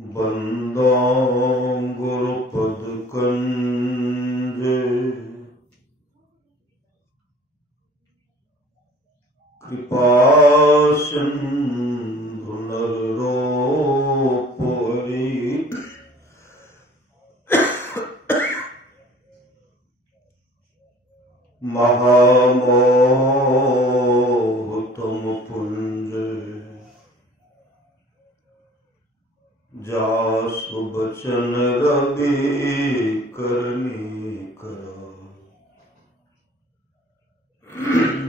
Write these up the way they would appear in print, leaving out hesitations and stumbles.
बंदा गुरुपद कंज कृपा सिंधु नरोपरि महामोह तुम पुंज जासु बचन रवि करनी करा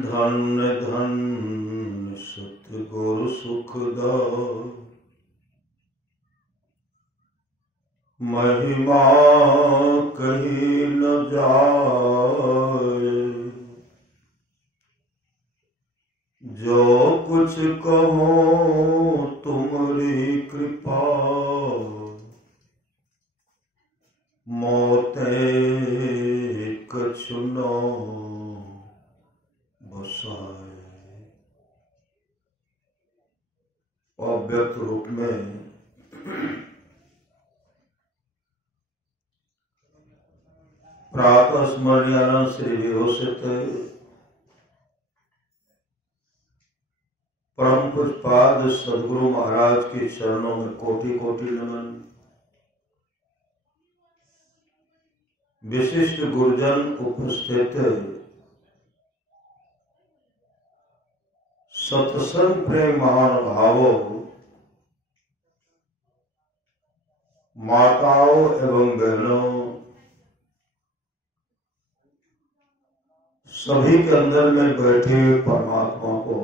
धन्य धन्य सतगुरु सुखदा महिमा कही न जाए जो कुछ कहो तुम्हारी कृपा मोते कछु न बसाए। अव्यक्त रूप में प्रातः स्मरणीय श्री विभूषित परम पूज्यपाद सदगुरु महाराज के चरणों में कोटि कोटि नमन। विशिष्ट गुरुजन उपस्थित सत्संग प्रेम महानुभावों, माताओं एवं बहनों, सभी के अंदर में बैठे हुए परमात्मा को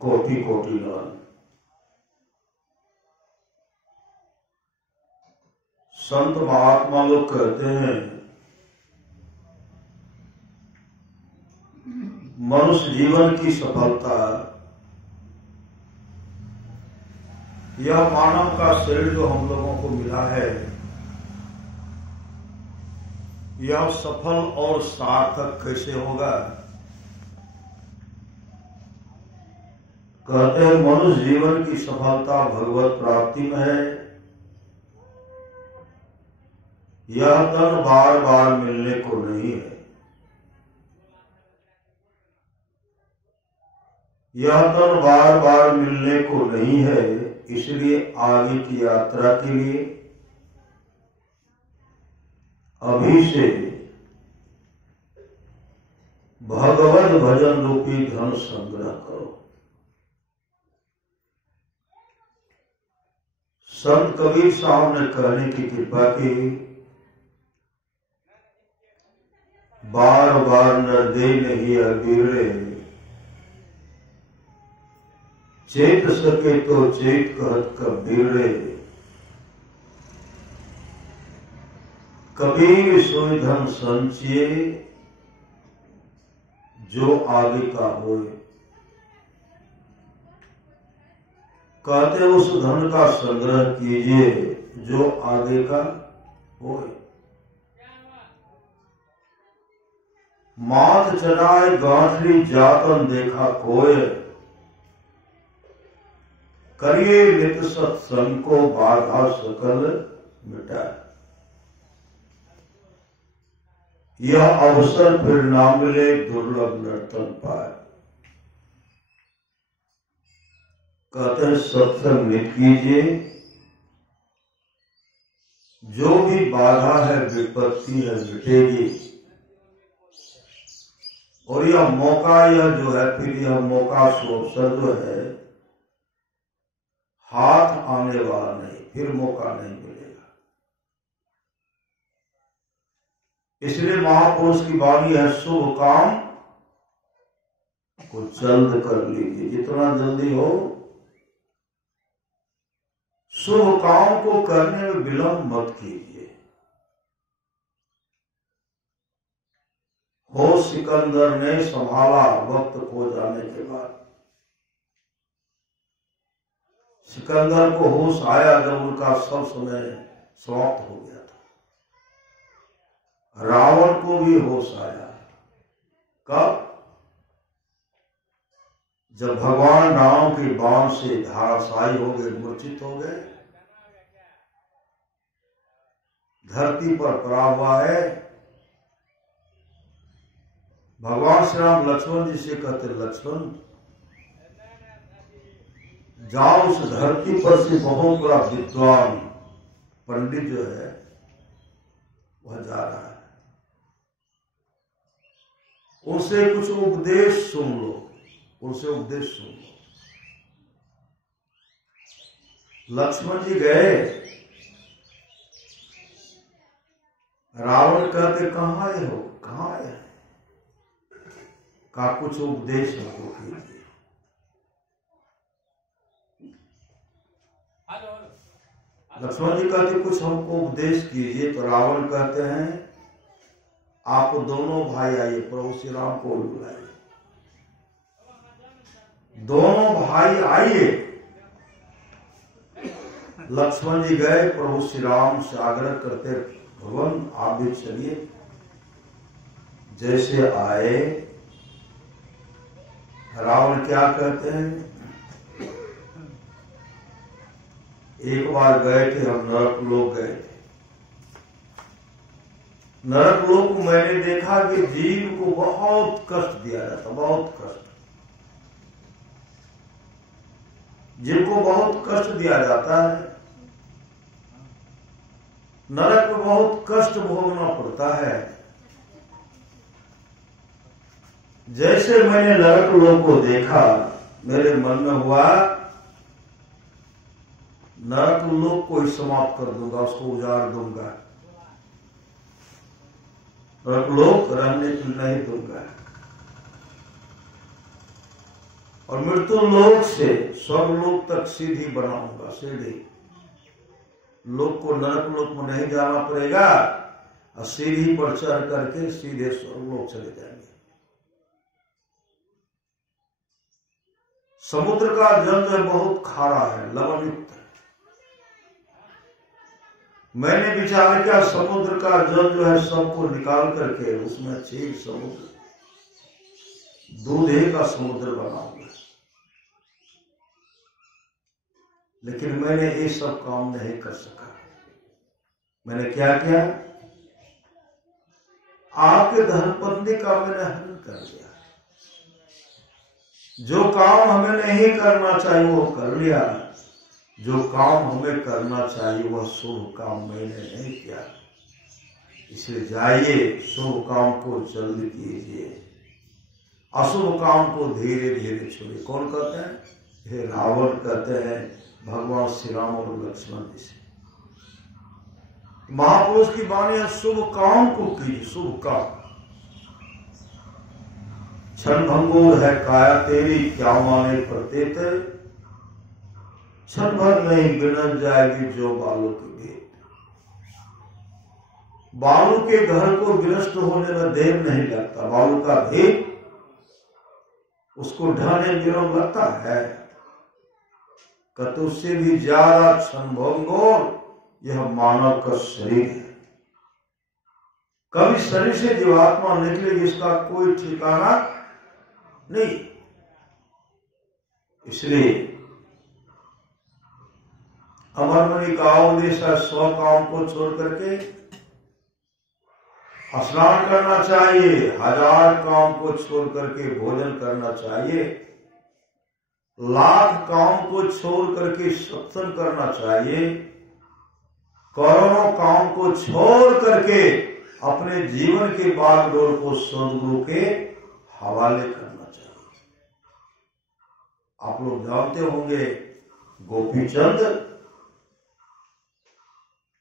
कोटि कोटि नमन। संत महात्मा लोग कहते हैं मनुष्य जीवन की सफलता यह मानव का शरीर जो हम लोगों को मिला है यह सफल और सार्थक कैसे होगा। कहते हैं मनुष्य जीवन की सफलता भगवत प्राप्ति में है। यह धन बार बार मिलने को नहीं है। यह धन बार बार मिलने को नहीं है, इसलिए आगे की यात्रा के लिए अभी से भगवत भजन रूपी धन संग्रह करो। संत कबीर साहब ने कहने की कृपा की, बार बार न दे नहीं अबीरे, चेत सके तो चेत कहत कबीरे। कबीर सोई धन संचिए जो आगे का होए। कहते उस धन का संग्रह कीजिए जो आगे का होए। मात चढ़ाए गांठरी जातन देखा कोय, करिए नित सत्संग को बाधा सकल मिटाए। यह अवसर फिर ना मिले दुर्लभ नर्तन पाए। कहते हैं सत्संग नित कीजिए, जो भी बाधा है विपत्ति है मिटेगी। और यह मौका यह जो है फिर यह मौका अवसर जो है हाथ आने वाला नहीं, फिर मौका नहीं मिलेगा। इसलिए महापुरुष की वाणी है शुभ काम को जल्द कर लीजिए, जितना जल्दी हो। शुभ काम को करने में विलंब मत कीजिए। हो सिकंदर ने संभाला वक्त खो जाने के बाद। सिकंदर को होश आया जब उनका सब समय समाप्त हो गया था। रावण को भी होश आया। कब? जब भगवान राम के बाण से धाराशायी हो गए, मूर्छित हो गए, धरती पर पड़ा हुआ है, भगवान श्री राम लक्ष्मण जी से कहते, लक्ष्मण जाओ उस धरती पर से बहुत बड़ा विद्वान पंडित जो है वह जा रहा है, उनसे कुछ उपदेश सुन लो, उनसे उपदेश सुन लो। लक्ष्मण जी गए, रावण कहते कहाँ आए हो, कहाँ आए, का कुछ उपदेश हमको कीजिए। लक्ष्मण जी कहते कुछ हमको उपदेश कीजिए। तो रावण कहते हैं आप दोनों भाई आइए, प्रभु श्री राम को बुलाइए। दोनों भाई आइए। लक्ष्मण जी गए, प्रभु श्री राम से आग्रह करते, भगवान आप भी चलिए। जैसे आए, रावण क्या कहते हैं, एक बार गए थे हम, नरक लोक गए थे। नरक लोक को मैंने देखा कि जीव को बहुत कष्ट दिया जाता, बहुत कष्ट, जीव को बहुत कष्ट दिया जाता है। नरक में बहुत कष्ट भोगना पड़ता है। जैसे मैंने नरक लोक को देखा, मेरे मन में हुआ नरक लोक को ही समाप्त कर दूंगा, उसको उजाड़ दूंगा, नरक लोक रहने की नहीं दूंगा। और मृत्यु लोक से स्वर्ग लोक तक सीधी बनाऊंगा, सीधी। लोक को नरक लोक में नहीं जाना पड़ेगा, और सीढ़ी पर चढ़ करके सीधे स्वर्ग लोक चले जाएंगे। समुद्र का जल जो है बहुत खारा है, लवणयुक्त है। मैंने विचार किया समुद्र का जल जो है सबको निकाल करके उसमें क्षीर समुद्र, दूधे का समुद्र बनाऊंगा। लेकिन मैंने ये सब काम नहीं कर सका। मैंने क्या किया, आपके धर्मपत्नी का मैंने हनन कर दिया। जो काम हमें नहीं करना चाहिए वो कर लिया, जो काम हमें करना चाहिए वह शुभ काम मैंने नहीं किया। इसलिए जाइए, शुभ काम को जल्दी कीजिए, अशुभ काम को धीरे धीरे छोड़िए। कौन कहते हैं, हे रावण कहते हैं भगवान श्री राम और लक्ष्मण जी से। महापुरुष की वाणी है, शुभ काम को कीजिए, शुभ काम। क्षण भंगुर है काया तेरी, क्या माने प्रत्येत, क्षण भर नहीं बिनर जाएगी जो बालू की भेंट। बालू के घर को विनष्ट होने में देर नहीं लगता, बालू का भेंट उसको ढाने विरोध लगता है। कतु से भी ज्यादा क्षण भंगुर यह मानव का शरीर है। कभी शरीर से जीवात्मा निकलेगी इसका कोई ठिकाना नहीं। इसलिए अमरमणि का उपदेश है, 100 काम को छोड़ करके स्नान करना चाहिए, 1000 काम को छोड़ करके भोजन करना चाहिए, 1,00,000 काम को छोड़ करके सत्संग करना चाहिए, करोड़ों काम को छोड़ करके अपने जीवन के बागडोर को सदगुरु के हवाले करना चाहिए। आप लोग जानते होंगे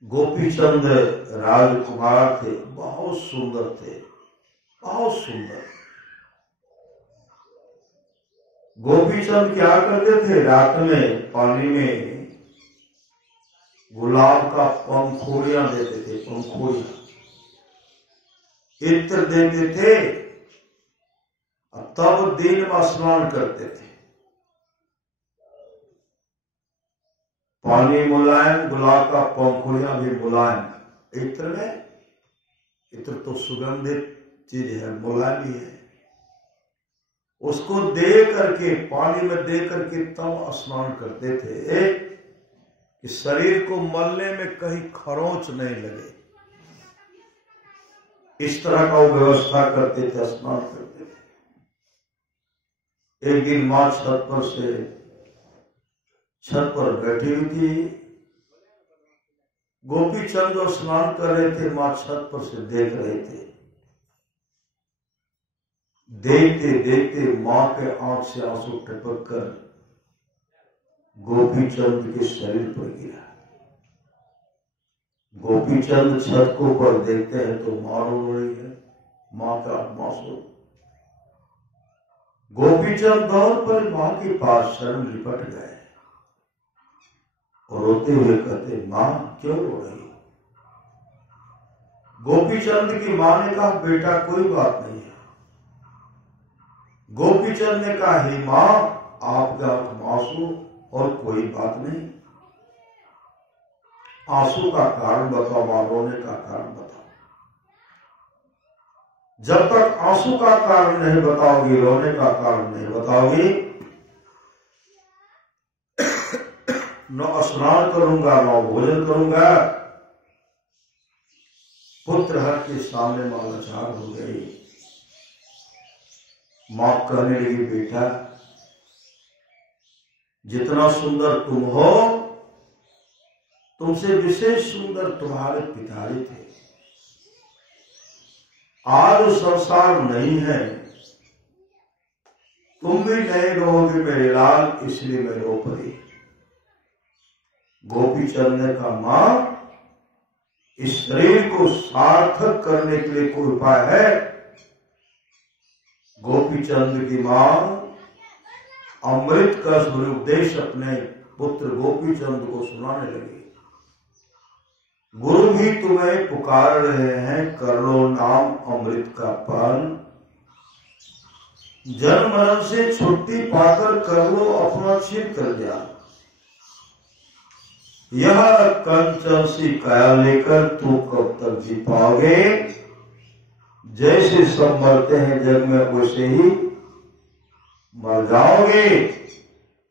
गोपीचंद राजकुमार थे, बहुत सुंदर थे, बहुत सुंदर। गोपीचंद क्या करते थे, रात में पानी में गुलाब का पंखुड़ियां देते थे, पंखुड़ियां इत्र देते थे, तब दिन में स्नान करते थे। पानी मुलायम, गुलाब का पंखुड़ियां भी मुलायम। इत्र में, इत्र तो सुगंधित चीज है, मुलायम ही है। उसको दे करके, पानी में दे करके तब स्नान करते थे कि शरीर को मलने में कहीं खरोंच नहीं लगे। इस तरह का वो व्यवस्था करते थे, स्नान करते थे। एक दिन मां छत पर बैठी हुई थी। गोपी चंद जो स्नान कर रहे थे, मां छत पर से देख रहे थे। देखते देखते मां के आंख से आंसू टपक कर गोपी चंद के शरीर पर गिरा। गोपी चंद छत को पर देखते हैं तो मां रो रही है, मां का आंसू। गोपी चंद दौड़ पर मां के पास शरण लिपट गए और रोते हुए कहते, मां क्यों रो रही हो? गोपी चंद की मां ने कहा, बेटा कोई बात नहीं है। गोपी चंद ने कहा, हे मां, आपका आंसू और कोई बात नहीं। आंसू का कारण बताओ, मां, रोने का कारण बताओ। जब तक आंसू का कारण नहीं बताओगी, रोने का कारण नहीं बताओगी, न स्नान करूंगा न भोजन करूंगा। पुत्र हर के सामने मां लाचार हो गई। मां कहने लगी, बेटा जितना सुंदर तुम हो, तुमसे विशेष सुंदर तुम्हारे पिताजी थे। आज संसार नहीं है, तुम भी नहीं रहोगे मेरे लाल, इसलिए मैं रो पड़ी। गोपी चंद ने कहा, मां, इस शरीर को सार्थक करने के लिए कोई उपाय है? गोपी चंद की मां अमृत का उपदेश अपने पुत्र गोपी चंद को सुनाने लगी। गुरु भी तुम्हें पुकार रहे हैं, कर लो नाम अमृत का पान। जन्म मरण से छुट्टी पाकर कर लो अपना छिप कर दिया। यह कंचन सी काया लेकर तू कब तक जी पाओगे? जैसे सब मरते हैं जग में, वैसे ही मर जाओगे।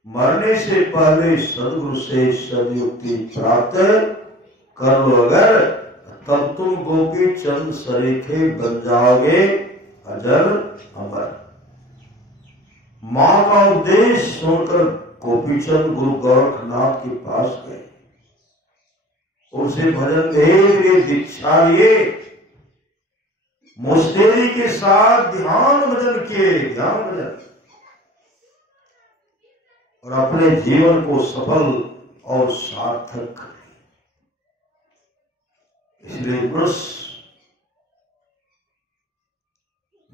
मरने से पहले सदगुरु से सदयुक्ति प्राप्त कर लो अगर, तब तुम गोपी चंद सरीखे बन जाओगे, अजर अमर। मां का उपदेश सुनकर गोपी चंद गुरु गोरखनाथ के पास गए। उनसे भजन धीरे दीक्षा लिए, मुस्तेरी के साथ ध्यान भजन किए, ध्यान भजन, और अपने जीवन को सफल और सार्थक करें। इसलिए मनुष्य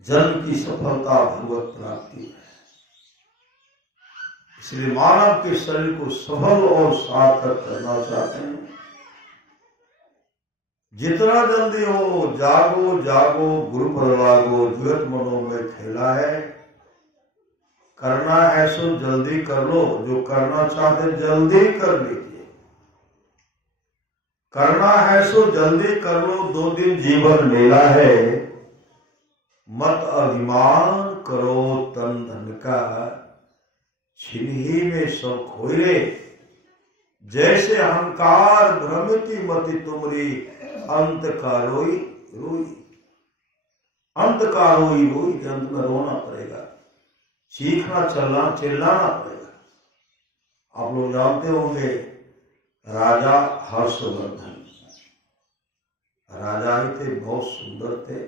जन्म की सफलता भगवत प्राप्ति है। इसलिए मानव के शरीर को सफल और सार्थक करना चाहते हैं, जितना जल्दी हो जागो जागो, गुरु पर लागो, जुगत मनो में खेला है। करना है सो जल्दी कर लो, जो करना चाहते जल्दी कर लीजिए। करना है सो जल्दी कर लो, 2 दिन जीवन मेला है। मत अभिमान करो तन धन का, छिन ही में सब खोए। जैसे अहंकार भ्रमिति मति तुमरी, अंत का रोई रोई। अंत का रोई रोई, अंत में रोना पड़ेगा, चीखना चलना चिल्लाना पड़ेगा। आप लोग जानते होंगे राजा हर्षवर्धन, राजा ही थे, बहुत सुंदर थे।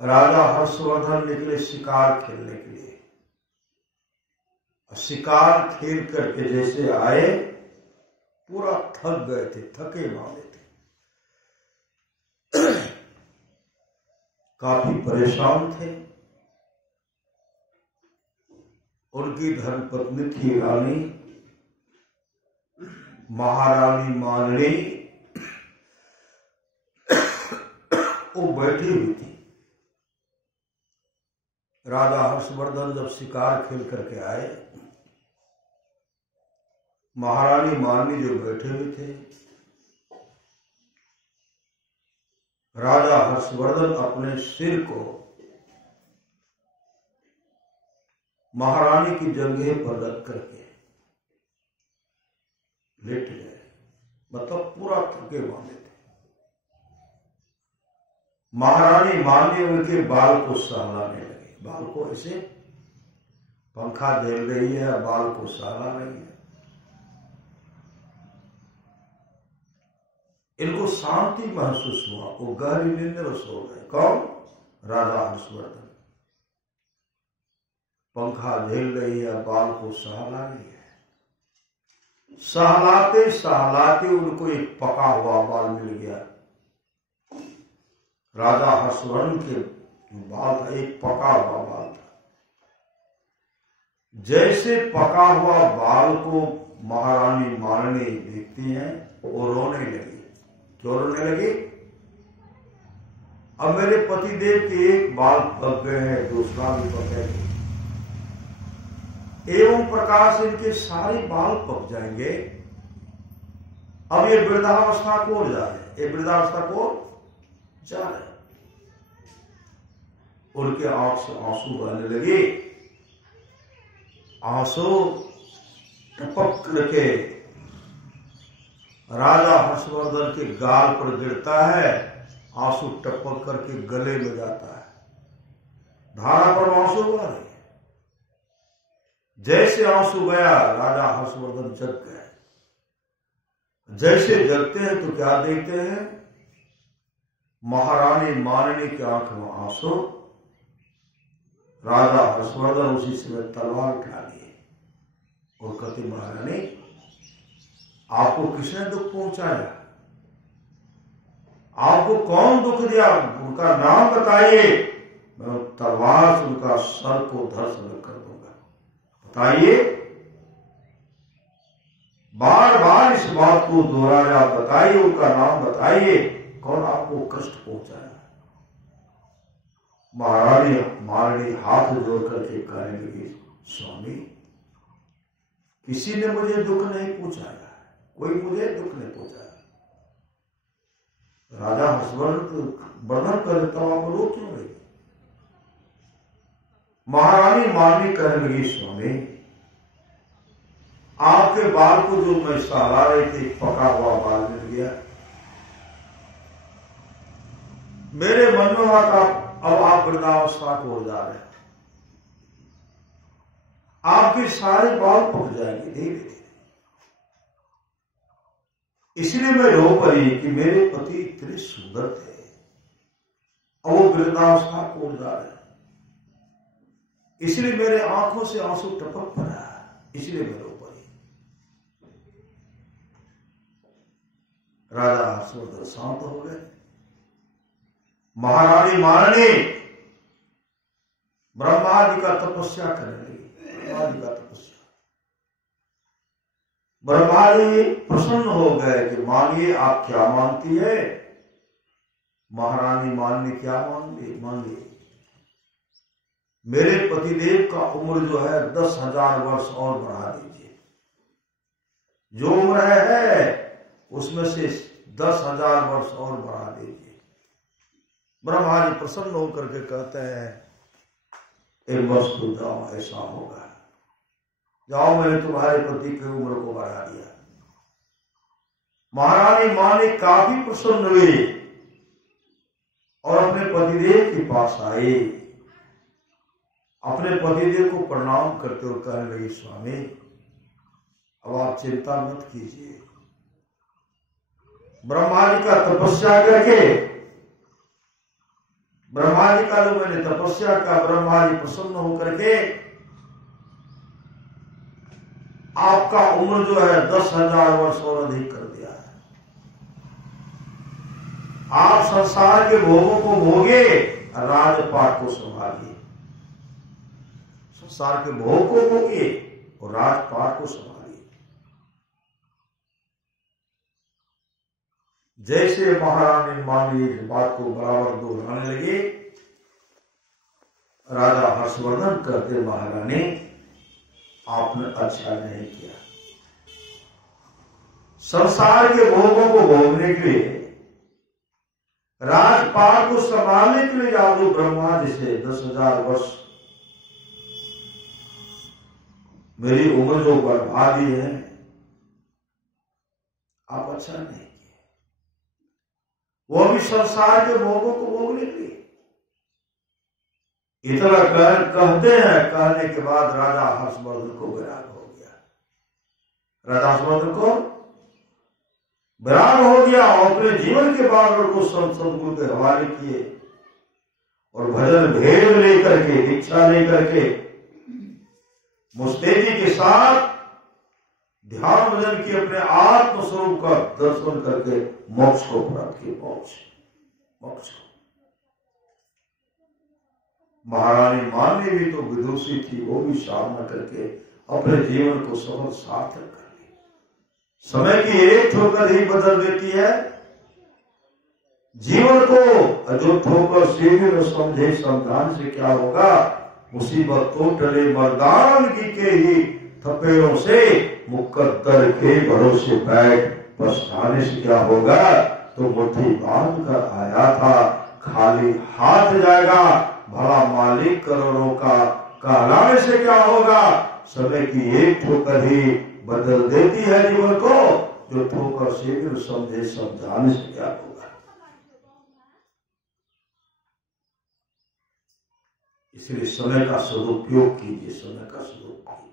राजा हर्षवर्धन निकले शिकार खेलने के लिए। शिकार खेल करके जैसे आए, पूरा थक गए थे, थके मारे थे, काफी परेशान थे। उनकी धर्मपत्नी थी रानी महारानी माननी, वो बैठी हुई थी। राजा हर्षवर्धन जब शिकार खेल करके आए, महारानी माननी जो बैठे हुए थे, राजा हर्षवर्धन अपने सिर को महारानी की जंघे पर रख करके लेट गए, मतलब पूरा थके माने थे। महारानी माने उनके बाल को सहलाने लगे, बाल को ऐसे पंखा झेल रही है, बाल को सहला रही है। इनको शांति महसूस हुआ, वो गहरी नींद में सो गए। कौन? राजा हर्षवर्धन। पंखा झेल रही है, बाल को सहला रही है। सहलाते सहलाते उनको एक पका हुआ बाल मिल गया। राजा हर्षवर्धन के बाल था, एक पका हुआ बाल था। जैसे पका हुआ बाल को महारानी मारने देखती हैं, वो रोने लगी। क्यों रोने लगी? अब मेरे पतिदेव के एक बाल पक गए हैं, दूसरा भी पकेगा, एवं प्रकार से इनके सारे बाल पक जाएंगे। अब ये वृद्धावस्था को जा रहे, ये वृद्धावस्था को जा रहे। उनके आंख से आंसू बहने लगे। आंसू टपक करके राजा हर्षवर्धन के गाल पर गिरता है, आंसू टपक करके गले में जाता है। धारा पर आंसू बह रहे। जैसे आंसू गया, राजा हर्षवर्धन जग गए। जैसे जगते हैं तो क्या देखते हैं? महारानी मानिनी की आंख में आंसू। राजा हर्षवर्धन उसी समय तलवार उठा लिए और कहते, महारानी आपको किसने दुख पहुंचाया? आपको कौन दुख दिया? उनका नाम बताइए, मैं तलवार से उनका सर को धड़ कर दूंगा। बताइए। बार बार इस बात को दोहराया, बताइए, उनका नाम बताइए, कौन आपको कष्ट पहुंचाया? महारानी हाथ जोड़ करके कहने लगी, स्वामी किसी ने मुझे दुख नहीं पहुंचाया, कोई मुझे दुख नहीं पहुंचाया। राजा हर्षवर्धन वर्णन कर देता हूं, आप रो क्यों रही? महारानी मारनी कहने लगी, स्वामी आपके बाल को जो मैं सहला रही थी, पका हुआ बाल मिल गया। मेरे मन में हुआ था अब आप वृद्धावस्था को हो जा रहे, आपके सारे बाल पक जाएंगे धीरे धीरे। इसलिए मैं रो पड़ी कि मेरे पति इतने सुंदर थे और वो वृद्धावस्था को हो जा रहे, इसलिए मेरे आंखों से आंसू टपक पड़ा, इसलिए मैं रो पड़ी। राजा हर्षवर्धन शांत हो गए। महारानी मारनी ब्रह्मा जी का तपस्या करने लगी। ब्रह्मा जी का तपस्या, ब्रह्मा जी प्रसन्न हो गए कि मानिए आप क्या मानती है? महारानी माननी क्या मांगी? मेरे पतिदेव का उम्र जो है 10,000 वर्ष और बढ़ा दीजिए। जो उम्र है उसमें से 10,000 वर्ष और बढ़ा दीजिए। ब्रह्मा जी प्रसन्न होकर के कहते हैं, एक वर्ष तो जाओ, ऐसा होगा, जाओ, मैंने तुम्हारे पति की उम्र को बढ़ा दिया। महारानी माने काफी प्रसन्न हुई और अपने पतिदेव के पास आई। अपने पतिदेव को प्रणाम करते हुए कहने लगी, स्वामी अब आप चिंता मत कीजिए। ब्रह्मा जी का तपस्या करके, ब्रह्मा जी का जो मैंने तपस्या का, ब्रह्मा जी प्रसन्न होकर के आपका उम्र जो है 10,000 वर्ष और अधिक कर दिया है। आप संसार के भोगों को भोगे, राजपाट को संभालिए। संसार के भोग को भोगे और राजपाट को संभालिए। जैसे महारानी मानी इस बात को बराबर दोहराने लगे, राजा हर्षवर्धन कहते, महारानी आपने अच्छा नहीं किया। संसार के भोगों को भोगने के लिए, राजपाट को संभालने के लिए जादू ब्रह्मा जी से 10,000 वर्ष मेरी उम्र जो बढ़ा दी है, आप अच्छा नहीं किए। वो अभी संसार के भोगों को भोगने के लिए इतना कहते हैं। कहने के बाद राजा हर्षवर्धन को विराग हो गया। राजा हर्षवर्धन को विराग हो गया और अपने जीवन के बादल को सदगुरु के हवाले किए और भजन भेद लेकर के, दीक्षा लेकर के मुस्तैदी के साथ ध्यान भजन की अपने आत्म स्वरूप का दर्शन करके मोक्ष को प्राप्त किए। मोक्ष को महारानी मान्य भी तो विदुषी थी, वो भी साधना करके अपने जीवन को सफल सार्थक कर ली। समय की एक ठोकर ही बदल देती है जीवन को। जो ठोकर सीधे न समझे समझान से क्या होगा, मुसीबत तो टले मर्दान की के ही थपेड़ों से, मुकद्दर के भरोसे बैठ पछताने से क्या होगा। तो मुट्ठी बांध कर आया था, खाली हाथ जाएगा, भला मालिक करोड़ों का कहलाने से क्या होगा। समय की एक ठोकर ही बदल देती है जीवन को, जो ठोकर से भी समझे समझाने से क्या होगा। इसलिए समय का सदुपयोग कीजिए, समय का सदुपयोग कीजिए।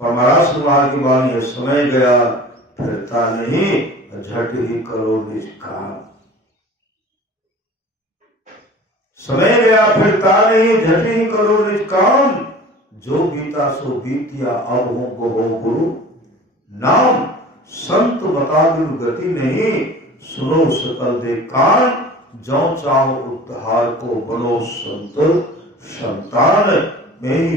परमारास महाराज की वाणी है, समय गया फिरता नहीं, झट ही करो निज काम। समय गया फिरता नहीं, झट ही करो निज काम। जो बीता सो बीतिया, अब हो गुरु नाम। संत बता बिन गति नहीं, सुनो सकल दे कान। जो चाहो उद्धार को बनो संत संतान। में ही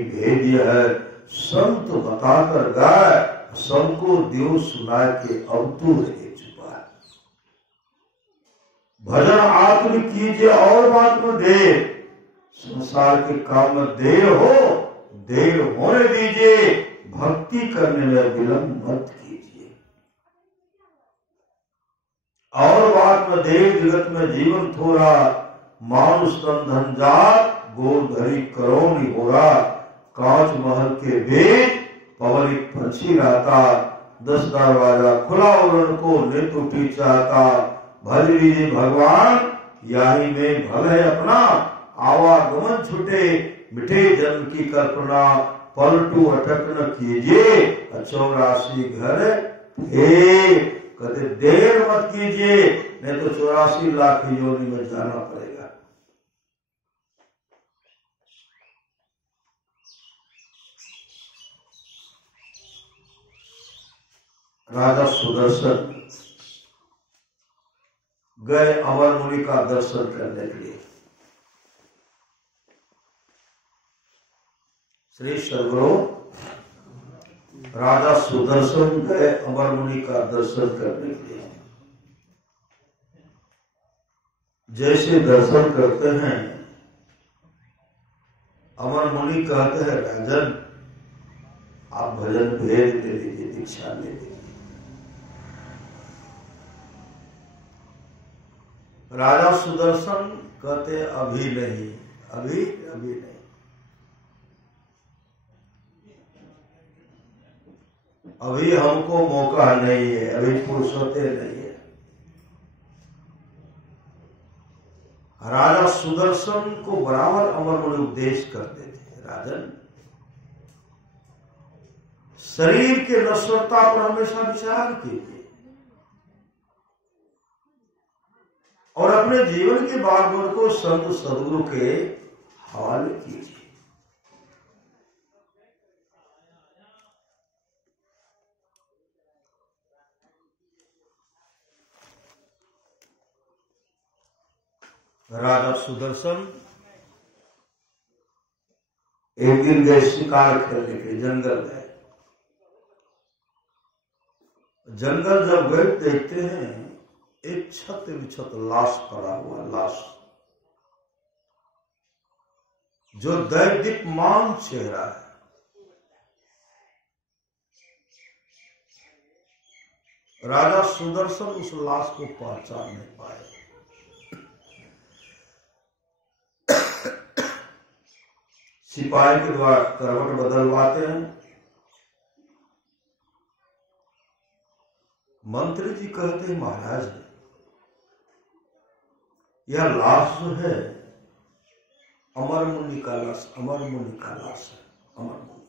भेद है संत बताकर गाय, सबको दियो सुना के अब तू रहे चुपा। भजन आत्म कीजिए और बात में देर, संसार के काम में देर हो, देर होने दीजिए। भक्ति करने में विलंब मत कीजिए। और बात में देर, जगत में जीवन थोड़ा, मानुष तन धन जात, गोर धरी करोनी हो रहा। कांच महल के बेच पवन एक पंछी रहता, 10 दरवाजा खुला उड़न को नित उठी चाहता। भज लीजिए भगवान याही में भल है अपना, आवागमन छुटे मिटे जन्म की कल्पना। पलटू अटक न कीजिए 84 घर हे, कदे देर मत कीजिए, नहीं तो 84 लाख योनि में जाना पड़ेगा। राजा सुदर्शन गए अमर मुनि का दर्शन करने के लिए। श्री सदगुरु राजा सुदर्शन गए अमर मुनि का दर्शन करने के लिए। जैसे दर्शन करते हैं, अमर मुनि कहते हैं, राजन आप भजन भेद ले लीजिए, दीक्षा ले लीजिए। राजा सुदर्शन कहते अभी नहीं, अभी नहीं। अभी हमको मौका नहीं है, अभी फुर्सते नहीं है। राजा सुदर्शन को बराबर अमर मुनि उपदेश करते थे, राजन शरीर के नश्वरता पर हमेशा विचार कीजिए और अपने जीवन के बागवान को संत सदगुरु के हवाले कीजिए। राजा सुदर्शन एक दिन गए शिकार खेलने के, जंगल गए। जंगल जब गए देखते हैं एक छत विछत लाश पड़ा हुआ, लाश जो दैदीप्यमान चेहरा है। राजा सुदर्शन उस लाश को पहचान नहीं पाए। सिपाही के द्वारा करवट बदलवाते हैं। मंत्री जी कहते हैं महाराज यह लाश जो है अमर मुनि का लाश, अमर मुनि का लाश है, अमर मुनि।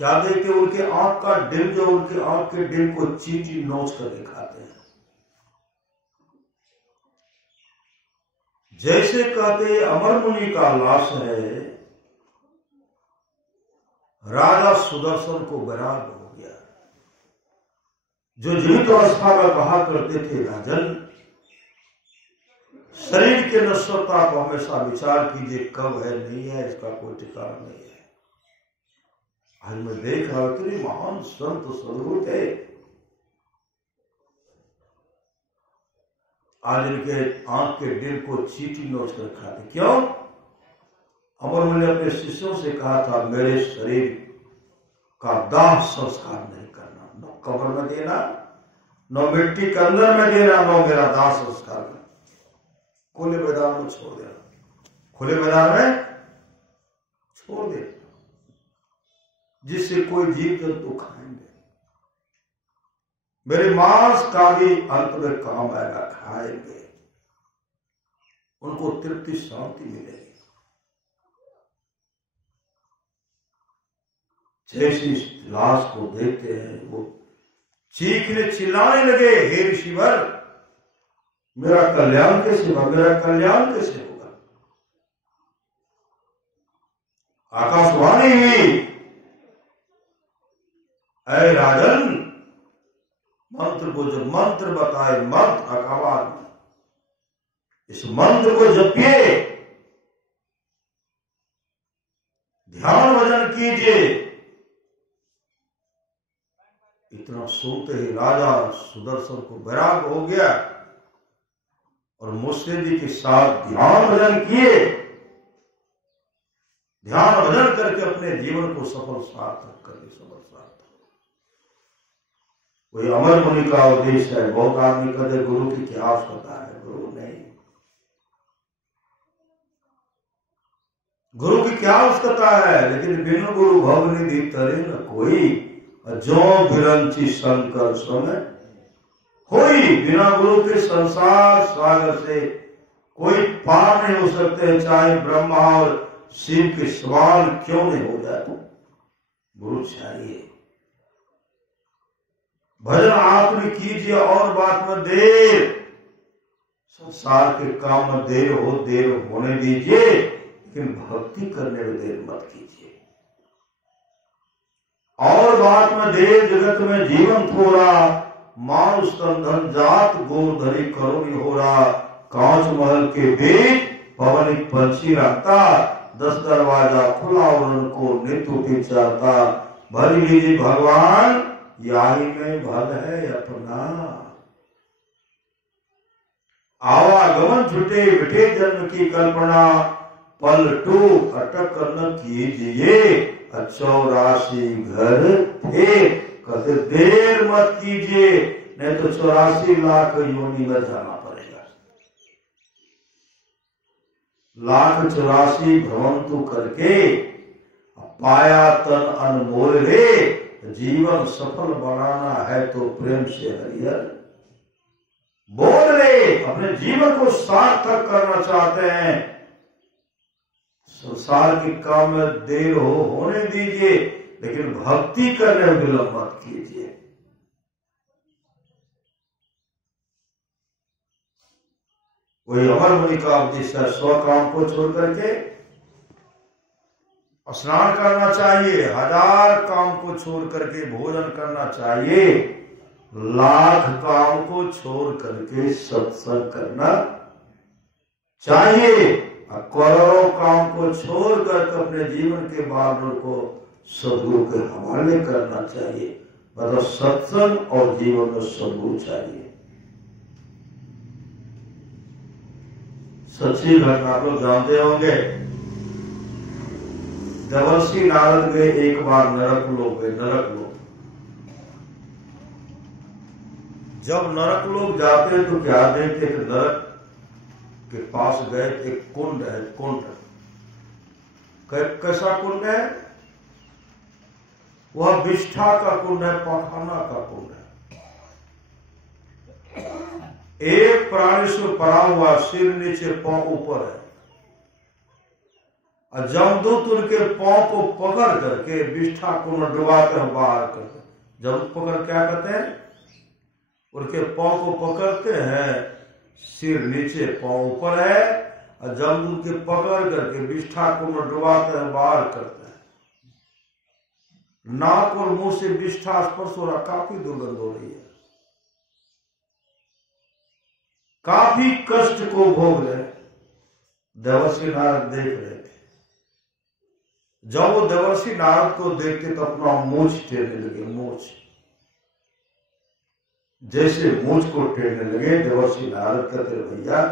क्या देखते उनके आंख का डिल, जो उनके आंख के डिल को चींटी नोच कर दिखाते हैं। जैसे कहते अमर मुनि का लाश है, राजा सुदर्शन को वैराग हो गया। जो जीवित अवस्था में कहा करते थे राजन शरीर के नश्वरता को हमेशा विचार कीजिए, कब है नहीं है इसका कोई ठिकाना नहीं है। आज मैं देख रहा हूं कि महान संत सदगुरु थे, आज इनके आंख के दिल को चींटी नोच कर खाते। क्यों? अमर मुनि ने अपने शिष्यों से कहा था मेरे शरीर का दाह संस्कार नहीं करना, न कब्र में देना, न मिट्टी के अंदर में देना, न मेरा दाह संस्कार में, खुले मैदान में छोड़ देना, खुले मैदान में छोड़ देना, जिससे कोई जीव जंतु खाएंगे। मेरे मांस का भी अंत में काम आएगा, खाएंगे, उनको तृप्ति शांति मिलेगी। जैसे इस लाश को देखते हैं वो चीखने चिल्लाने लगे, हे ऋषिवर मेरा कल्याण कैसे होगा, मेरा कल्याण कैसे होगा। आकाशवाणी हुई, ऐ राजन मंत्र को, जो मंत्र बताए मंत्र अकावाद में, इस मंत्र को जपिए, ध्यान भजन कीजिए। इतना सुनते ही राजा सुदर्शन को वैराग हो गया और मुश्किल जी के साथ ध्यान भजन किए, ध्यान भजन करके अपने जीवन को सफल सार्थक करके सफल सार्थक। कोई अमर मुनि का उद्देश्य है। बहुत आदमी कहते गुरु की क्या आवश्यकता है, गुरु नहीं, गुरु की क्या आवश्यकता है, लेकिन बिनु गुरु भव निधि तरे न कोई, जो विरंची शंकर समय होई। बिना गुरु के संसार सागर से कोई पार नहीं हो सकते, चाहे ब्रह्मा और शिव के सवाल क्यों नहीं हो जाए, गुरु चाहिए। भजन आपने कीजिए और बात में देर, संसार के काम में देर हो, देर होने दीजिए, लेकिन भक्ति करने में देर मत कीजिए। और बात में देर, जगत में जीवन थोड़ा, मानुष धन जात गोधरी करोड़ी हो रहा। कांच महल के बीच पवन एक पंछी रहता, 10 दरवाजा खुला और उनको नित्य उठी चाहता। भर लीजिए भगवान याही में भल है अपना, आवागमन छुटे बिठे जन्म की कल्पना, पलटू अटक न कीजिए 84 घर थे। कहते देर मत कीजिए, नहीं तो 84 लाख योनि में जाना पड़ेगा। 1,84 भ्रमंतु करके पाया तन अनमोल रे। जीवन सफल बनाना है तो प्रेम से हरिहर बोल रे। अपने जीवन को सार्थक करना चाहते हैं, संसार के काम में देर होने दीजिए, लेकिन भक्ति करने में विलंब मत कीजिए। वही अमर मुनि का उद्देश्य, स्व काम को छोड़ करके स्नान करना चाहिए, 1000 काम को छोड़ करके भोजन करना चाहिए, 1,00,000 काम को छोड़ करके सत्संग करना चाहिए, और करोड़ों काम को छोड़ करके अपने जीवन के बालों को सदगुरु के हवाले करना चाहिए। मतलब सत्संग और जीवन में सदगुरु चाहिए। सच्ची घटना आप लोग जानते होंगे, देवर्षि नारद गए एक बार नरक लोक गए, नरक लोक। जब नरक लोक जाते हैं तो क्या देखते हैं, नरक के पास गए, एक कुंड है, कुंड कैसा कुंड है? वह विष्ठा का कुंड है, पखाना का कुंड है। एक प्राणी से पड़ा हुआ, सिर नीचे पांव ऊपर है, और जमदूत उनके पांव को पकड़ करके विष्ठा कुंड डुबाते हैं, बाहर करते। जमदूत पकड़ क्या करते हैं? उनके पांव को पकड़ते हैं, सिर नीचे पांव ऊपर है, और जमदूत के पकड़ करके विष्ठा कुंड डुबाते हैं, बाहर करते हैं। नाक और मुंह से विष्ठा स्पर्श हो रहा, काफी दुर्गंध हो रही है, काफी कष्ट को भोग रहे। देवर्षि नारद देख रहे थे। जब वो देवर्षि नारद को देखते तो अपना मूंछ टेढ़ने लगे। मूंछ जैसे मूंछ को टेढ़ने लगे, देवर्षि नारद कहते, भैया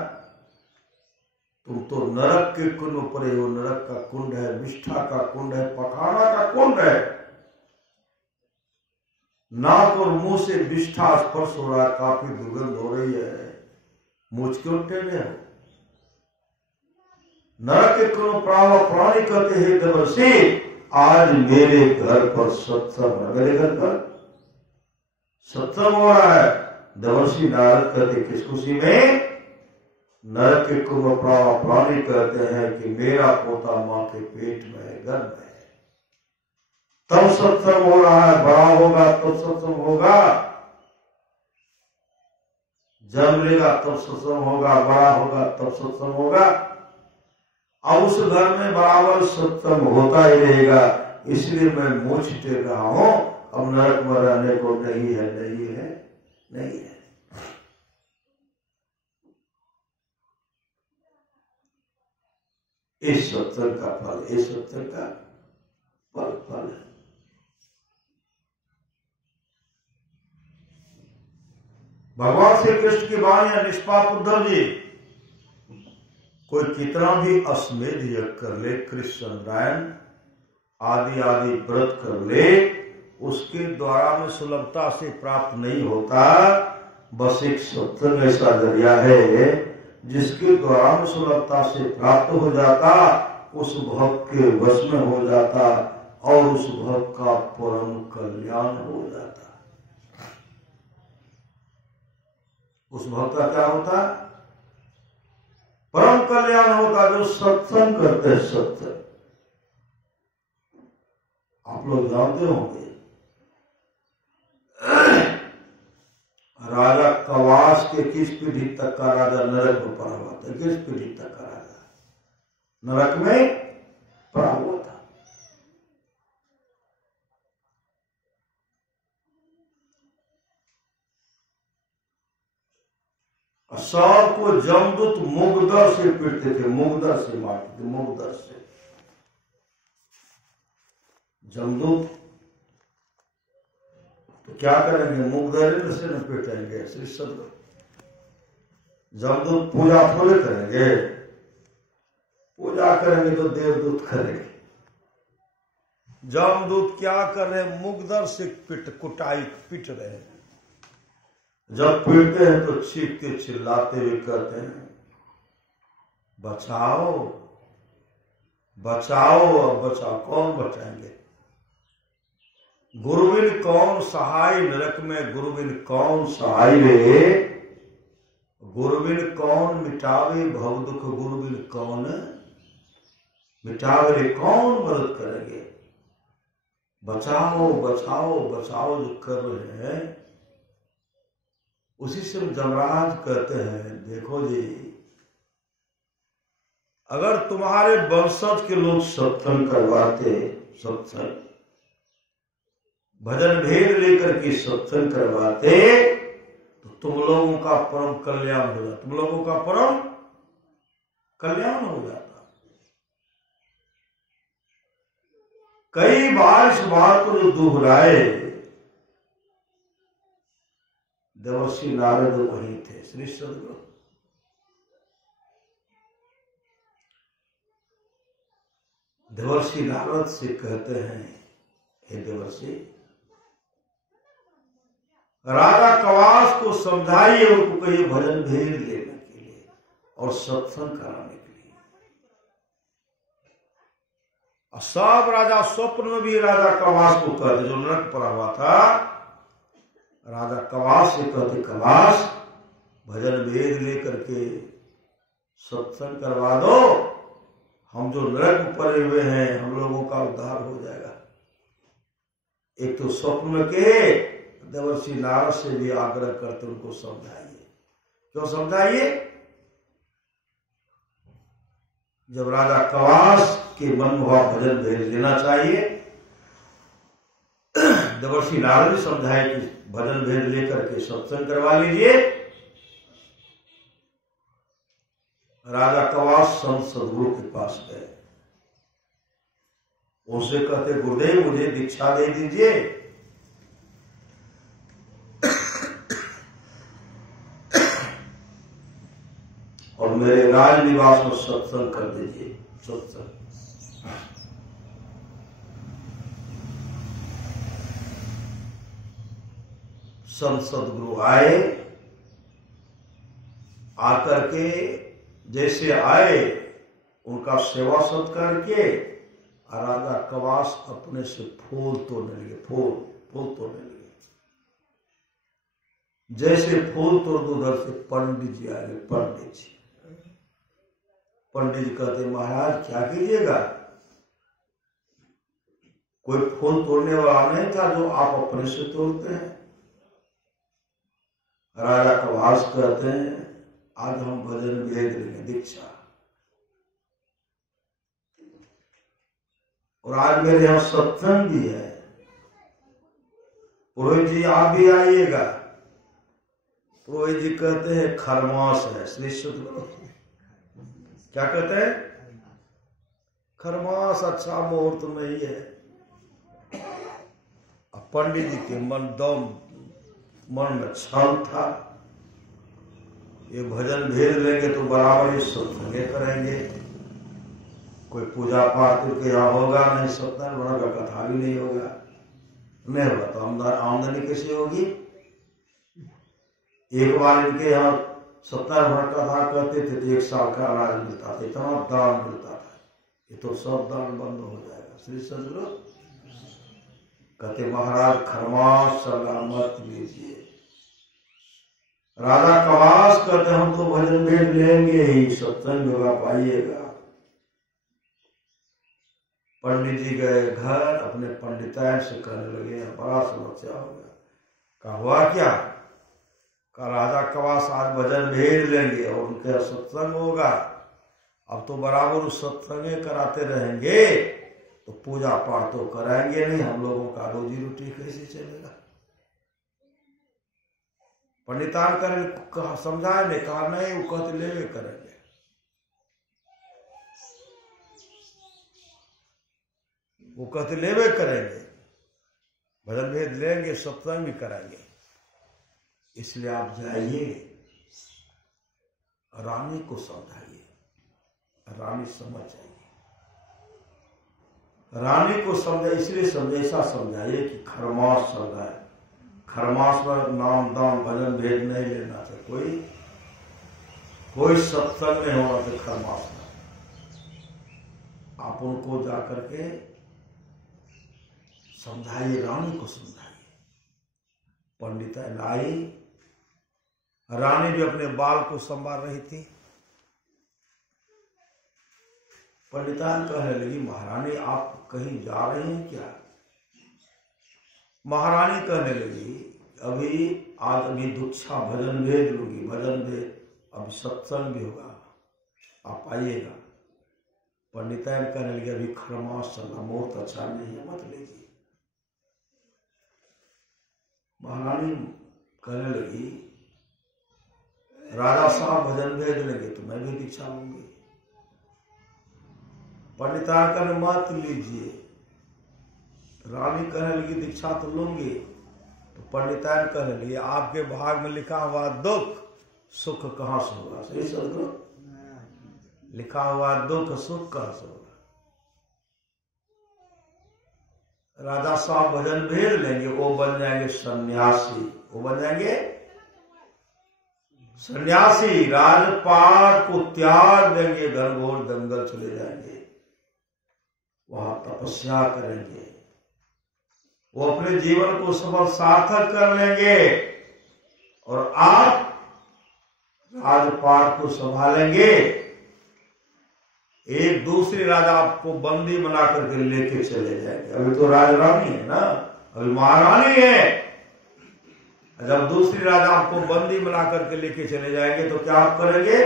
तुम तो नरक के कुंड पर हो। नरक का कुंड है, विष्ठा का कुंड है, पखाना का कुंड है। नाक और मुंह से विष्ठा स्पर्श हो रहा है, काफी दुर्गंध हो रही है, मुझ क्यों टेढ़े हो? नरक के कुंड प्राणी कहते हैं, देवर्षि आज मेरे घर पर सत्संग है। मेरे घर पर सत्संग हो रहा है। देवर्षि नारद कहते, किस खुशी में? नरक के कुंड प्राणी कहते हैं कि मेरा पोता मां के पेट में है, गर्भ में है, तब सत्संग हो रहा है। बड़ा होगा तब सत्संग होगा, जन्म लेगा तब सत्संग होगा, बड़ा होगा तब सत्संग होगा। अब उस घर में बराबर सत्संग होता ही रहेगा, इसलिए मैं मूंछ टेढ़ रहा हूं। अब नरक में रहने को नहीं है, नहीं है, नहीं है। इस सत्संग का फल, इस सत्संग का फल है। भगवान श्री कृष्ण की वाणी, निष्पाप उद्धव जी, कोई कितना भी अश्वमेध यज्ञ कर ले, कृष्ण नारायण आदि आदि व्रत कर ले, उसके द्वारा में सुलभता से प्राप्त नहीं होता। बस एक सत्संग ऐसा जरिया है जिसके द्वारा में सुलभता से प्राप्त हो जाता, उस भक्त के वश में हो जाता, और उस भक्त का परम कल्याण हो जाता। उस भक्त का क्या होता? परम कल्याण होता, जो सत्संग करते हैं। सत्संग आप लोग जानते होंगे, राजा कवास के किस पीढ़ी तक का राजा नरक में पड़ा हुआ था? किस पीढ़ी तक का राजा नरक में पड़ा हुआ था? सब को जमदूत मुगदर से पीटते थे, मुगदर से मारते थे, मुगदर से। जमदूत तो क्या करेंगे? मुगदर से न पीटेंगे। श्री सद जमदूत पूजा थोड़े करेंगे, पूजा करेंगे तो देवदूत करेंगे। जमदूत क्या कर रहे? मुगदर से कुटाई पीट रहे हैं। जब पीटते हैं तो चीखते चिल्लाते हुए कहते हैं, बचाओ बचाओ। अब बचाओ, कौन बचाएंगे? गुरुविन कौन सहाय? नरक में गुरुविन कौन सहाय रे? गुरुविन कौन मिटावे भव दुख? गुरुविन कौन मिटावे रे? कौन मदद करेंगे? बचाओ बचाओ बचाओ जो कर रहे हैं, उसी से जमराज कहते हैं, देखो जी, अगर तुम्हारे वंशज के लोग सत्संग करवाते, सत्संग भजन भेद लेकर के सत्संग करवाते, तो तुम लोगों का परम कल्याण हो जाता। तुम लोगों का परम कल्याण हो जाता। कई बार इस बात को जो दोहराए, देवर्षि नारद वहीं थे। श्री सदगुरु देवर्षि नारद से कहते हैं, हे देवर्षि, राजा कवास को समझाइए, उनको कहिए भजन भेद लेने के लिए। और सत्संग कराने के लिए। और सब राजा स्वप्न में भी राजा कवास को कहते, जो नरक पड़ा हुआ था, राजा कवास से कहते, कवास भजन वेद लेकर के सत्संग करवा दो, हम जो नरक में पड़े हुए हैं हम लोगों का उद्धार हो जाएगा। एक तो स्वप्न में के देवर्षि नारद से भी आग्रह करते, उनको समझाइए। क्यों समझाइए? जब राजा कवास के मन में हुआ भजन भेज देना चाहिए, देवर्षि नारद ने समझाए कि भजन भेद लेकर के सत्संग करवा लीजिए। राजा कवास संत सदगुरु के पास गए, उनसे कहते, गुरुदेव मुझे दीक्षा दे दीजिए। और मेरे राज निवास में सत्संग कर दीजिए। सत्संग संत सदगुरु आए, आकर के जैसे आए उनका सेवा सत्कार किए। राजा कवास अपने से फूल तोड़ने लगे, फूल तोड़ने लगे। जैसे फूल तोड़ दो, उधर से पंडित जी आ गए। पंडित जी कहते, महाराज क्या कीजिएगा? कोई फूल तोड़ने वाला नहीं था जो आप अपने से तोड़ते हैं। राजा कवास कहते हैं, आज हम भजन भेद लेंगे, दीक्षा। और आज मेरे यहाँ सत्संग भी है, पुरोहित जी आप भी आइएगा। पुरोहित जी कहते हैं खरमास है, श्री शुद्ध क्या कहते हैं? खरमास अच्छा मुहूर्त में ही है। पंडित जी के मन में छल था, ये भजन भेद लेंगे तो बराबर ये सत्संग करेंगे, कोई पूजा पाठ के यहाँ होगा नहीं, सत्यनारायण का कथा भी नहीं होगा, नहीं होगा तो आमदनी कैसे होगी? एक बार इनके यहाँ सत्यनारायण कथा करते थे तो 1 साल का अनाज मिलता था, इतना दान मिलता था। ये तो सब दान बंद हो जाएगा। श्री सदगुरु कहते, महाराज खरमास सलामत लीजिए। राजा कवास कहते, हम तो भजन भेद लेंगे ही, सत्संग होगा, पाइएगा। पंडित जी गए घर, अपने पंडितायन से कहने लगे, बड़ा समस्या हो गया। कहा हुआ क्या? का राजा कवास आज भजन भेद लेंगे और उनके सत्संग होगा। अब तो बराबर सत्संग कराते रहेंगे तो पूजा पाठ तो कराएंगे नहीं, हम लोगों का रोजी रोटी कैसे चलेगा? पंडितान करे समझाए नहीं, कहा नहीं, वो कहते लेवे करेंगे। वो कहते लेवे करेंगे, भजन भेद लेंगे, सत्संग भी कराएंगे। इसलिए आप जाइए, रानी को समझाइए, रानी समझ जाएगी। रानी को समझा, इसलिए समझे, ऐसा समझाइए कि खरमास चल रहा है, खरमास में नाम दाम भजन भेद नहीं लेना था, कोई सत्संग नहीं होना था खरमास में। आप उनको जाकर के समझाइए, रानी को समझाइए। पंडिताइन आई, रानी भी अपने बाल को संभाल रही थी। पंडिताइन कहने लगी, महारानी आप कहीं जा रही हैं क्या? महारानी कहने लगी, आज अभी दीक्षा भजन भेद लूंगी, भजन भेद, अभी सत्संग भी होगा, आप आइएगा। पंडिताइन कहने लगी, अभी खरमास चलना, मुहूर्त अच्छा नहीं है, मत लीजिए। महारानी कहने लगी, राजा साहब भजन भेद लेंगे तो मैं भी दीक्षा लूंगी। पंडिताइन कहने मत लीजिए। रानी कहने लगी, दीक्षा तो लूंगी। तो पंडिताइन कहने लगी, आपके भाग में लिखा हुआ दुख सुख कहां से होगा? सही सदगुरु, लिखा हुआ दुख सुख कहां से होगा? राजा साहब भजन भेद लेंगे, वो बन जाएंगे सन्यासी, वो बन जाएंगे सन्यासी राजपाट को त्याग देंगे, घनघोर जंगल चले जाएंगे, वहां तपस्या करेंगे, वो अपने जीवन को सफल सार्थक कर लेंगे और आप राजपाट को संभालेंगे। एक दूसरे राजा आपको बंदी बना करके लेके चले जाएंगे। अभी तो राजरानी है ना, अभी महारानी है। जब दूसरी राजा आपको बंदी बना करके लेके चले जाएंगे तो क्या आप करेंगे?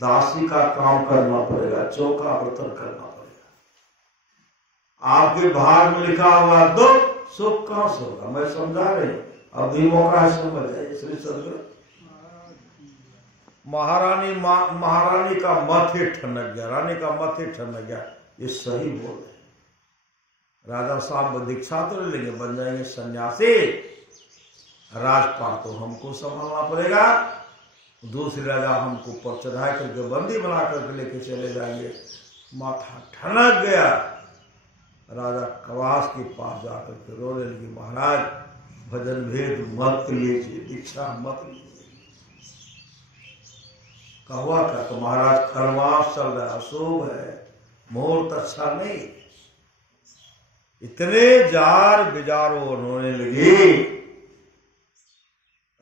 दासी का काम करना पड़ेगा, चौका बर्तन करना पड़ेगा। आपके भाग में लिखा हुआ दुख सुख कहां से होगा? मैं समझा रही, अब भी मौका है, समझ जाइए। श्री सदगुरु महारानी का मत ही ठनक गया, रानी का मत ही ठनक गया। ये सही बोल रहे। राजा साहब दीक्षा तो लेंगे, बन जाएंगे सन्यासी, राजपाट तो हमको संभालना पड़ेगा, दूसरे राजा हमको पर चढ़ा करके बंदी बना करके लेके चले जाएंगे। माथा ठनक गया। राजा कवास के पास जाकर के रोने लगी, महाराज भजन भेद मत लीजिए, दीक्षा मत लीजिए। कहा क्या? तो महाराज खरमास चल रहा है, अशुभ है, मुहूर्त अच्छा नहीं। इतने जार बिजारो रोने लगी,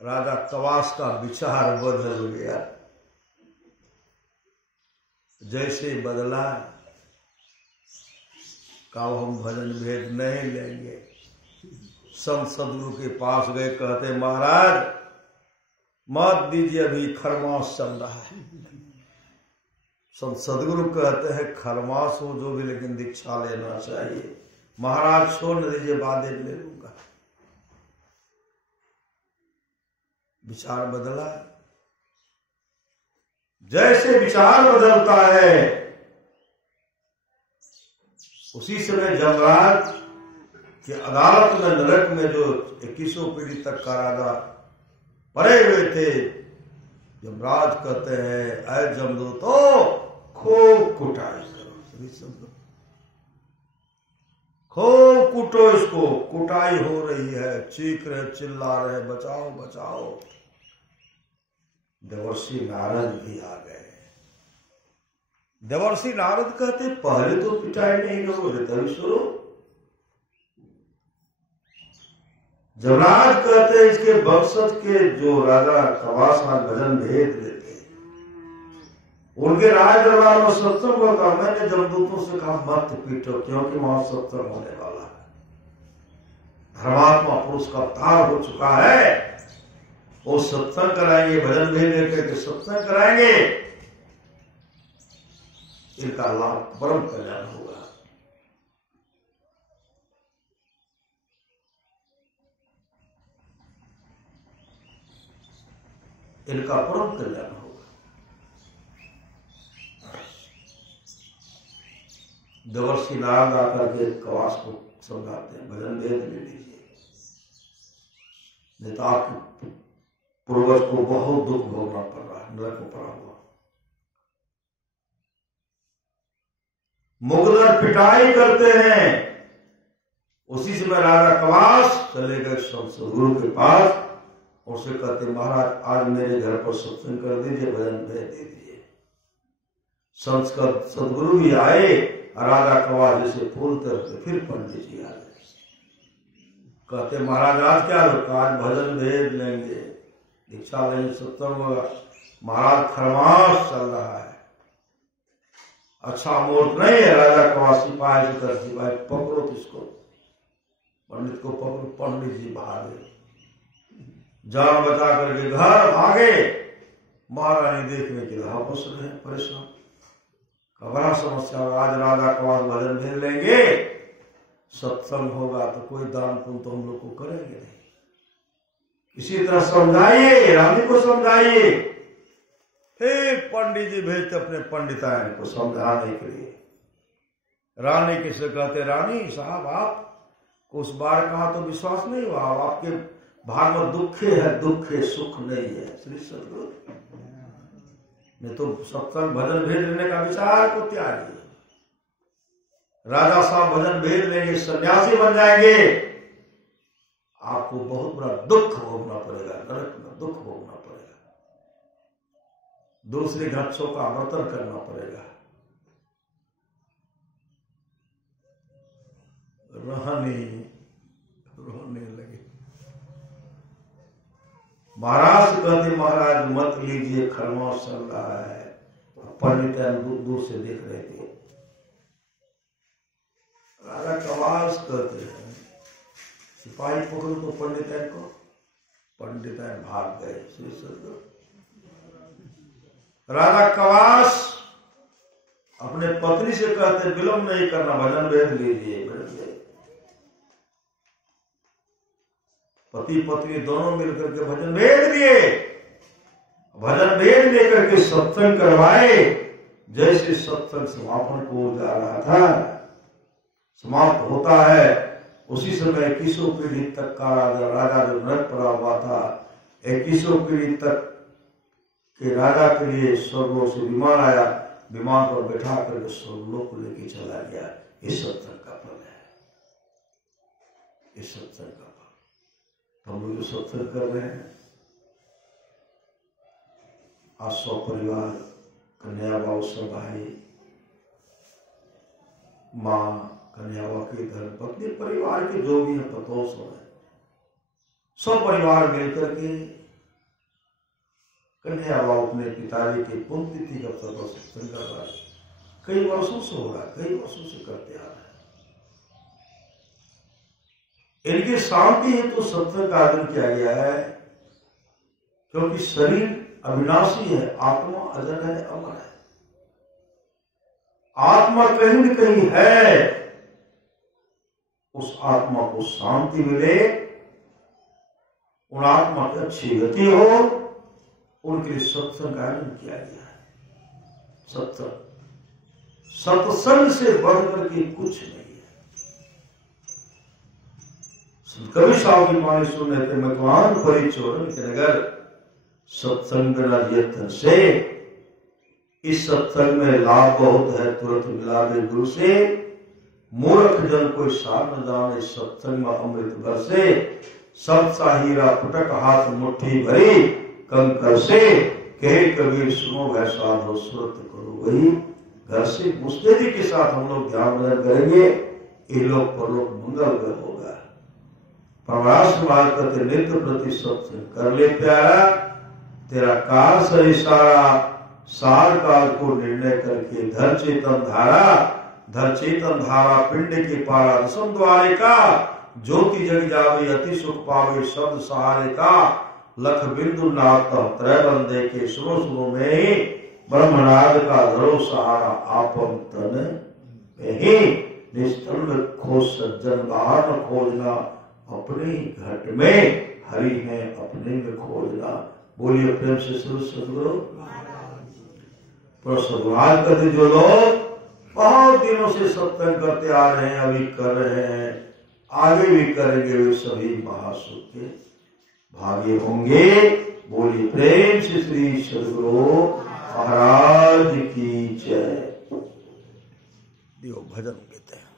राजा कवास का विचार बदल गया। जैसे बदला, कहा हम भजन भेद नहीं लेंगे। संत सदगुरु के पास गए, कहते महाराज मत दीजिए, अभी खरमास चल रहा है। संत सदगुरु कहते हैं खरमास हो जो भी, लेकिन दीक्षा लेना चाहिए। महाराज छोड़ दीजिए, बाद में ले लूंगा। विचार बदला। जैसे विचार बदलता है, उसी समय जमराज की अदालत में, नरक में जो 2100 पीढ़ी तक का राजा पड़े हुए थे, यमराज कहते हैं ऐ जमदूतो खूब कुटाई करो, खूब कुटो इसको। कुटाई हो रही है, चीख रहे, चिल्ला रहे, बचाओ बचाओ। देवर्षि नारद भी आ गए। देवर्षि नारद कहते पहले तो पिटाई नहीं करोगे, तभी शुरू। जमराज कहते इसके वंशज के जो राजा कवास भजन भेद लेते, उनके राज दरबार में सत्संग होता। मैंने जमदूतों से कहा मत पीटो, क्योंकि वहां सत्संग होने वाला है। धर्मात्मा पुरुष का अवतार हो चुका है, वो सत्संग कराएंगे, भजन भेद लेकर के सत्संग कराएंगे। इनका लाभ परम कल्याण होगा। इनका परम कल्याण होगा। देवर्षि नारद आकर के कवास को समझाते हैं भजन भेद ले लीजिए, नहीं तो आपके पूर्वज को बहुत दुख भोगना पड़ रहा है, नरक को पड़ा हुआ। मुगलर पिटाई करते हैं। उसी समय राजा कवास चले गए सदगुरु के पास, उससे कहते महाराज आज मेरे घर पर सत्संग कर दीजिए, भजन भेज दे दीजिए। संस्कृत सदगुरु भी आए, राजा कवास जैसे फूल तरते, फिर पंडित जी आ गए। कहते महाराज आज क्या आज भजन भेज लेंगे, दीक्षा लेंगे, सत्संग होगा। महाराज खरमास चल रहा है, अच्छा मुहूर्त नहीं है। राजा कवास सिपाही सिपाही पकड़ो किसको, पंडित को पकड़ो। पंडित जी भागे, जान बचा करके घर भागे। महारानी देखने के लिए वापस रहे, परेशान। बड़ा समस्या, आज राजा कवास भजन भेज लेंगे, सत्संग होगा तो कोई दान पुण्य तो हम लोग को करेंगे नहीं। इसी तरह समझाइए, रानी को समझाइए। एक पंडित जी भेजते अपने पंडितायन को समझाने के लिए। रानी किसे कहते, रानी साहब आप उस बार कहा तो विश्वास नहीं हुआ, आपके भाग में दुखे है, दुखे सुख नहीं है। श्री सदगुरु नहीं तो सत्संग भजन भेज लेने का विचार को त्यागिए। राजा साहब भजन भेज लेंगे, सन्यासी बन जाएंगे, आपको बहुत बड़ा दुख भोगना पड़ेगा, नरक में दुख भोगना पड़ेगा। दूसरे घक्षों का आवर्तन करना पड़ेगा। रोने लगे। महाराज कहते महाराज मत लीजिए, खरमास चल रहा है। पंडित दूर से देख रहे थे। राजा कवास कहते हैं सिपाही पकड़ो तो पंडिताइन को। पंडिताइन भाग गए। श्री सदगुरु राजा कवास अपने पत्नी से कहते विलंब नहीं करना, भजन भेद लीजिए। पति पत्नी दोनों मिलकर के भजन भेद दिए। भजन भेद लेकर के सत्संग करवाए। जैसे सत्संग समापन को जा रहा था, समाप्त होता है, उसी समय 21 पीढ़ी तक का राजा जो नरक पड़ा हुआ था, 21 पीढ़ी तक के राजा के लिए स्वर्गलोक से विमान आया। विमान पर बैठा कर स्वर्गलोक को लेके चला गया। ये सत्संग का फल है। ये सत्संग का फल। हम लोग जो सत्संग कर रहे हैं, आज 100 परिवार, कन्या बाबू सब आए, माँ कन्यावा के धर्म पत्नी, परिवार के जो भी है पतों सब है, सब परिवार मिलकर के कन्यावा अपने पिताजी के पुण्यतिथि का सत्संग कर रहा है। कई वर्षों से हो रहा है, कई वर्षों से करते आ रहे हैं। इनकी शांति हेतु सत्संग का आयोजन किया गया है, क्योंकि शरीर अविनाशी है, आत्मा अजर है, अमर है। आत्मा कहीं न कहीं है, उस आत्मा को शांति मिले, उन आत्मा की अच्छी गति हो, उनके लिए सत्संग का आयोजन किया गया है। सत्संग से बढ़कर के कुछ नहीं है। कवि साहब की वाणी सुन रहे थे, मकवान परिचोरन के नगर सत्संग यत्न से। इस सत्संग में लाभ बहुत है, तुरंत मिला दे गुरु से। मूर्ख जन कोई सार न जाने, सत्संग में अमृत बरसे। सब सा हीरा फटक हाथ मुट्ठी भरी, कंकर से कहे कबीर सुनो वह साधो सुरत करो वही। घर से मुस्तैदी के साथ हम लोग ध्यान भजन करेंगे, ये लोग परलोक मंगल ग्रह होगा। प्रवास करते नित्य प्रति सत्संग कर ले प्यारा, तेरा काल सही सारा सार काल को निर्णय करके धर चेतन धारा पिंड के पारा दसम द्वारे का। ज्योति जग जावे अति सुख पावे शब्द सहारे का। लख बिंदु नाथ त्रय बंदे के सुनो सुनो में। ब्रह्मनाद का धरो सहारा आपन तन में ही। निष्ठुर खोज सज्जन बाहर न खोजना, अपने घट में हरि है अपने में खोजना। बोलिए प्रेम से सदगुरु। पर सदवाद करते जो लोग बहुत दिनों से सत्संग करते आ रहे हैं, अभी कर रहे हैं, आगे भी करेंगे, वे सभी महासुख के भागी होंगे। बोलिए प्रेम से श्री सदगुरु महाराज की जय। दियो भजन कहते हैं।